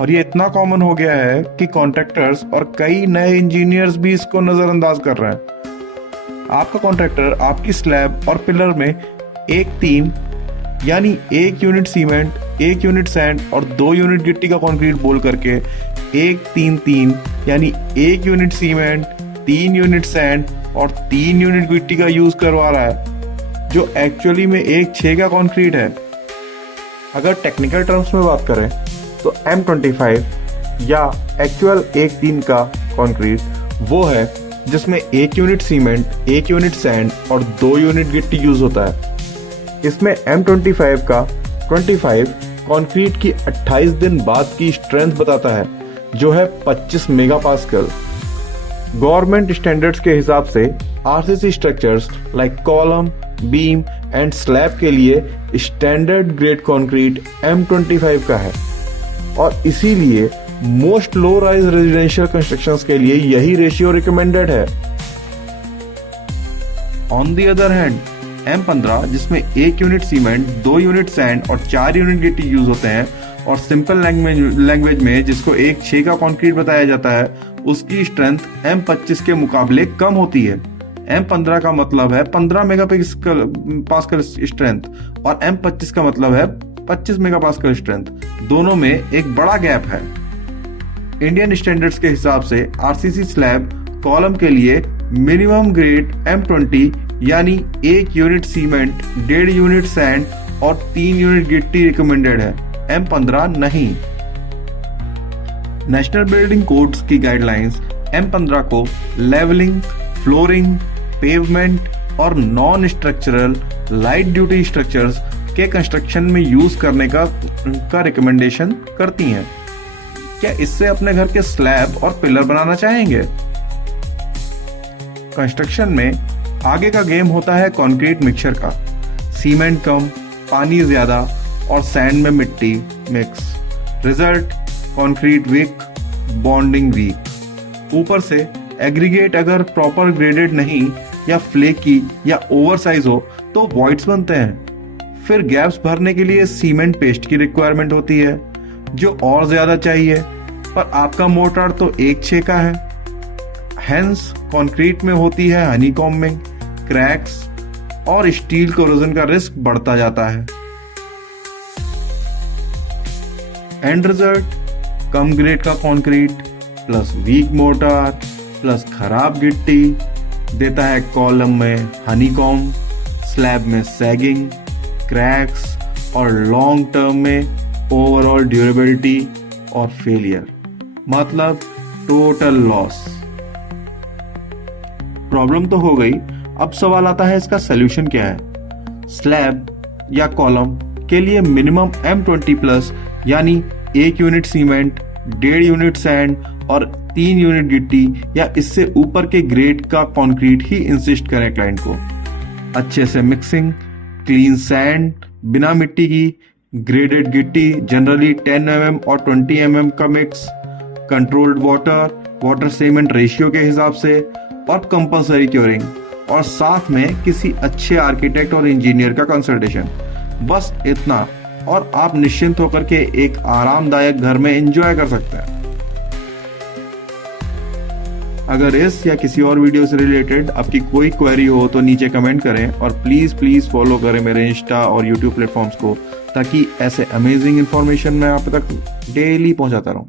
और ये इतना कॉमन हो गया है कि कॉन्ट्रैक्टर्स और कई नए इंजीनियर्स भी इसको नज़रअंदाज कर रहे हैं। आपका कॉन्ट्रैक्टर आपकी स्लैब और पिलर में एक तीन यानी 1 यूनिट सीमेंट, 1 यूनिट सैंड और 2 यूनिट गिट्टी का कंक्रीट बोल करके 1-3-3 यानी 1 यूनिट सीमेंट, 3 यूनिट सैंड और 3 यूनिट गिट्टी का यूज करवा रहा है, जो एक्चुअली में 1-6 का कंक्रीट है। अगर टेक्निकल टर्म्स में बात करें तो M25 या एक्चुअल 1-3 का कंक्रीट वो है जिसमें 1 यूनिट सीमेंट, 1 यूनिट सैंड और 2 यूनिट गिट्टी यूज होता है। इसमें M25 का 25 कंक्रीट की 28 दिन बाद की स्ट्रेंथ बताता है, जो है 25 मेगापास्कल। गवर्नमेंट स्टैंडर्ड्स के हिसाब से RCC structures like column, beam and slab के लिए स्टैंडर्ड ग्रेड कंक्रीट M25 का है और इसीलिए most low rise residential constructions के लिए यही रेशियो रिकमेंडेड है। On the other hand M15 जिसमें 1 यूनिट सीमेंट, 2 यूनिट सैंड और 4 यूनिट गिट्टी यूज होते हैं और सिंपल लैंग्वेज में जिसको 1-6 का कंक्रीट बताया जाता है, उसकी स्ट्रेंथ M25 के मुकाबले कम होती है। M15 का मतलब है 15 मेगापास्कल स्ट्रेंथ और M25 का मतलब है 25 मेगापास्कल स्ट्रेंथ। दोनों में एक बड़ा गैप है। इंडियन स्टैंडर्ड्स के हिसाब से आरसीसी स्लैब कॉलम के लिए मिनिमम ग्रेड M20 यानी 1 यूनिट सीमेंट, 1.5 यूनिट सैंड और 3 यूनिट गिट्टी रिकमेंडेड है, M15 नहीं। नेशनल बिल्डिंग कोड्स की गाइडलाइंस M15 को लेवलिंग, फ्लोरिंग, पेवमेंट और non structural light duty structures के कंस्ट्रक्शन में यूज करने का रिकमेंडेशन करती हैं। क्या इससे अपने घर के स्लैब और पिलर बनाना चाहेंगे? कंस्ट्रक्शन में आगे का गेम होता है कंक्रीट मिक्सचर का। सीमेंट कम, पानी ज्यादा और सैंड में मिट्टी mix. Result concrete weak, bonding weak. ऊपर से एग्रीगेट अगर प्रॉपर ग्रेडेड नहीं या फ्लेकी या ओवरसाइज हो तो वॉइड्स बनते हैं। फिर गैप्स भरने के लिए सीमेंट पेस्ट की रिक्वायरमेंट होती है, जो और ज्यादा चाहिए, पर आपका मोर्टार तो 1-6 का है। हेंस कंक्रीट में होती है हनीकॉम्बिंग, क्रैक्स और स्टील कोरोजन का रिस्क बढ़ता जाता है। एंड रिजल्ट कम ग्रेड का concrete plus week mortar plus खराब गिट्टी देता है कॉलम में हनीकॉम्ब, स्लैब में सैगिंग, क्रैक्स और लॉन्ग टर्म में ओवरऑल ड्यूरेबिलिटी और फेलियर, मतलब टोटल लॉस। प्रॉब्लम तो हो गई, अब सवाल आता है इसका सोल्यूशन क्या है। स्लैब या कॉलम के लिए मिनिमम M20 प्लस यानी 1 यूनिट सीमेंट, 1.5 यूनिट सैंड और 3 यूनिट गिट्टी या इससे ऊपर के ग्रेड का कंक्रीट ही इंसिस्ट करें क्लाइंट को। अच्छे से मिक्सिंग, क्लीन सैंड बिना मिट्टी की, ग्रेडेड गिट्टी जनरली 10 mm और 20 mm का mix, controlled water cement ratio के हिसाब से और कंपलसरी क्योरिंग, और साथ में किसी अच्छे आर्किटेक्ट और इंजीनियर का कंसल्टेशन। बस इतना और आप निश्चिंत होकर के एक आरामदायक घर में एंजॉय कर सकते हैं। अगर इस या किसी और वीडियो से रिलेटेड आपकी कोई क्वेरी हो तो नीचे कमेंट करें और प्लीज फॉलो करें मेरे इंस्टा और यूट्यूब प्लेटफॉर्म्स को, ताकि ऐसे अमेजिंग इंफॉर्मेशन मैं आप तक डेली पहुंचाता रहूं।